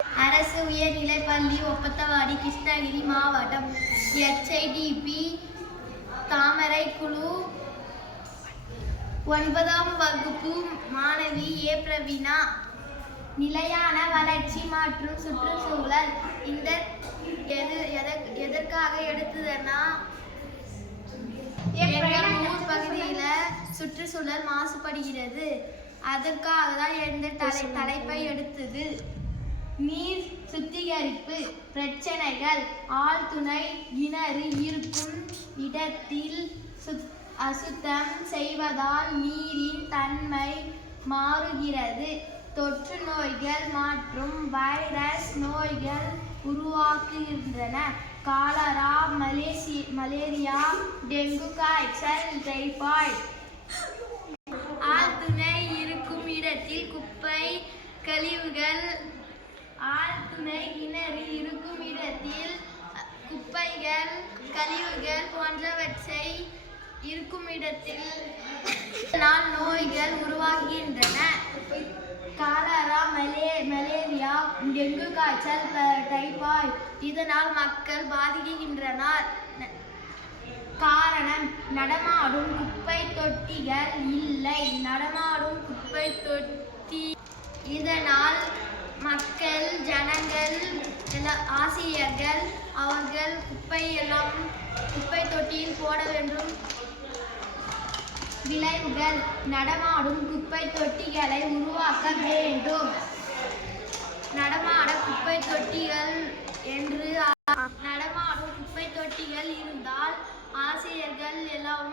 அரசு உயர்நிலைப்பள்ளி ஒப்பத்தவாடி கிருஷ்ணகிரி மாவட்டம் HIDP தாமரை குழு 9ஆம் வகுப்பு மாணவி பிரவீனா. நிலையான வளர்ச்சி மற்றும் சுற்றுச்சூழல் இந்த எதற்காக எடுத்ததுன்னா, எங்கள் ஊர் பகுதியில் சுற்றுச்சூழல் மாசுபடுகிறது. அதற்காக தான் இந்த தலைப்பை எடுத்தது. நீர் சுத்திகரிப்பு பிரச்சனைகள். ஆழ்துளை கிணறு இருக்கும் இடத்தில் அசுத்தம் செய்வதால் நீரின் தன்மை மாறுகிறது. தொற்று நோய்கள் மற்றும் வைரஸ் நோய்கள் உருவாக்குகின்றன. காலரா, மலேரியா, டெங்கு காய்ச்சல், டைபாய்டு. ஆழ்துளை இருக்கும் இடத்தில் குப்பை கழிவுகள். ஆழ்துளை கிணறு இருக்கும் இடத்தில் குப்பைகள் கழிவுகள் போன்றவற்றை இருக்கும் இடத்தில் நோய்கள் உருவாகின்றன. காலரா, மலேரியா, டெங்கு காய்ச்சல், டைபாய்டு. இதனால் மக்கள் பாதிக்கின்றனர். காரணம், நடமாடும் குப்பை தொட்டிகள் இல்லை. நடமாடும் குப்பை தொட்டி. இதனால் மக்கள், ஜனங்கள், ஆசிரியர்கள் அவர்கள் குப்பையெல்லாம் குப்பை தொட்டியில் போட வேண்டும். விளைவுகள், நடமாடும் குப்பை தொட்டிகளை உருவாக்க வேண்டும். நடமாட குப்பை தொட்டிகள் நடமாடும் குப்பை தொட்டிகள் இருந்தால் ஆசிரியர்கள் எல்லாம்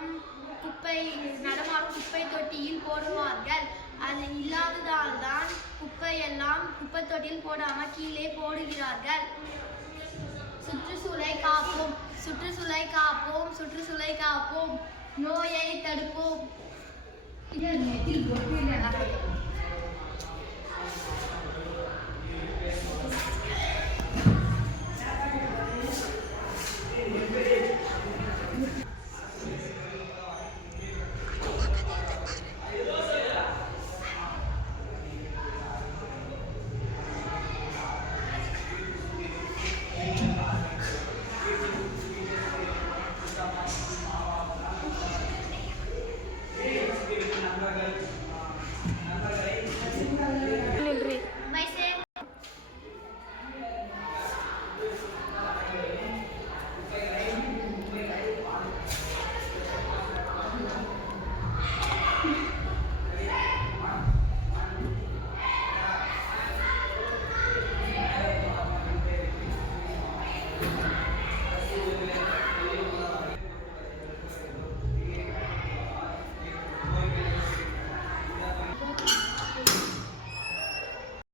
நடமாடும் குப்பை தொட்டியில் போடுவார்கள். அது இல்லாததால் தான் குப்பையெல்லாம் குப்பை தொட்டியில் போடாமல் கீழே போடுகிறார்கள். சுற்றுச்சூழலை காப்போம், சுற்றுச்சூழலை காப்போம், சுற்றுச்சூழலை காப்போம். நோயை தடுப்போம்.